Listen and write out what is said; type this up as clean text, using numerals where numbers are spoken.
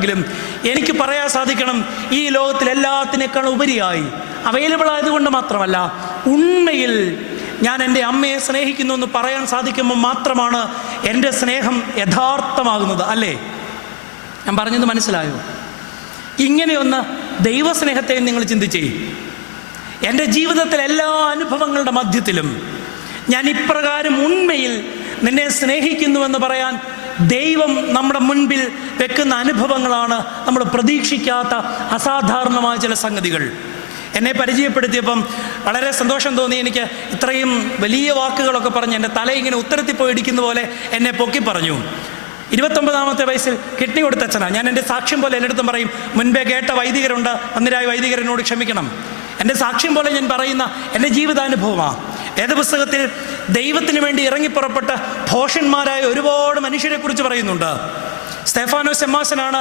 വേണമെങ്കിലും എനിക്ക് പറയാൻ സാധിക്കണം, ഈ ലോകത്തിൽ എല്ലാത്തിനേക്കാൾ ഉപരിയായി അവൈലബിൾ ആയതുകൊണ്ട് മാത്രമല്ല, ഉണ്മയിൽ ഞാൻ എൻ്റെ അമ്മയെ സ്നേഹിക്കുന്നു എന്ന് പറയാൻ സാധിക്കുമ്പോൾ മാത്രമാണ് എൻ്റെ സ്നേഹം യഥാർത്ഥമാകുന്നത്. അല്ലേ? ഞാൻ പറഞ്ഞത് മനസ്സിലായോ? ഇങ്ങനെയൊന്ന് ദൈവസ്നേഹത്തെ നിങ്ങൾ ചിന്തിച്ചേ. എൻ്റെ ജീവിതത്തിലെ എല്ലാ അനുഭവങ്ങളുടെ മധ്യത്തിലും ഞാൻ ഇപ്രകാരം ഉണ്മയിൽ നിന്നെ സ്നേഹിക്കുന്നുവെന്ന് പറയാൻ ദൈവം നമ്മുടെ മുൻപിൽ വെക്കുന്ന അനുഭവങ്ങളാണ് നമ്മൾ പ്രതീക്ഷിക്കാത്ത അസാധാരണമായ ചില സംഗതികൾ. എന്നെ പരിചയപ്പെടുത്തിയപ്പം വളരെ സന്തോഷം തോന്നി. എനിക്ക് ഇത്രയും വലിയ വാക്കുകളൊക്കെ പറഞ്ഞ് എൻ്റെ തല ഇങ്ങനെ ഉത്തരത്തിൽ പോയി ഇടിക്കുന്ന പോലെ എന്നെ പൊക്കി പറഞ്ഞു. 29-ാമത്തെ വയസ്സിൽ കിഡ്നി കൊടുത്തച്ഛനാണ് ഞാൻ. എൻ്റെ സാക്ഷ്യം പോലെ എല്ലായിടത്തും പറയും, മുൻപേ കേട്ട വൈദികരുണ്ട്, അന്നേരായ വൈദികരനോട് ക്ഷമിക്കണം. എൻ്റെ സാക്ഷ്യം പോലെ ഞാൻ പറയുന്ന എൻ്റെ ജീവിതാനുഭവമാണ്. വേദപുസ്തകത്തിൽ ദൈവത്തിന് വേണ്ടി ഇറങ്ങിപ്പുറപ്പെട്ട ഭോഷന്മാരായ ഒരുപാട് മനുഷ്യരെക്കുറിച്ച് പറയുന്നുണ്ട്. സ്തെഫാനോസ് എമ്മാസനാണ്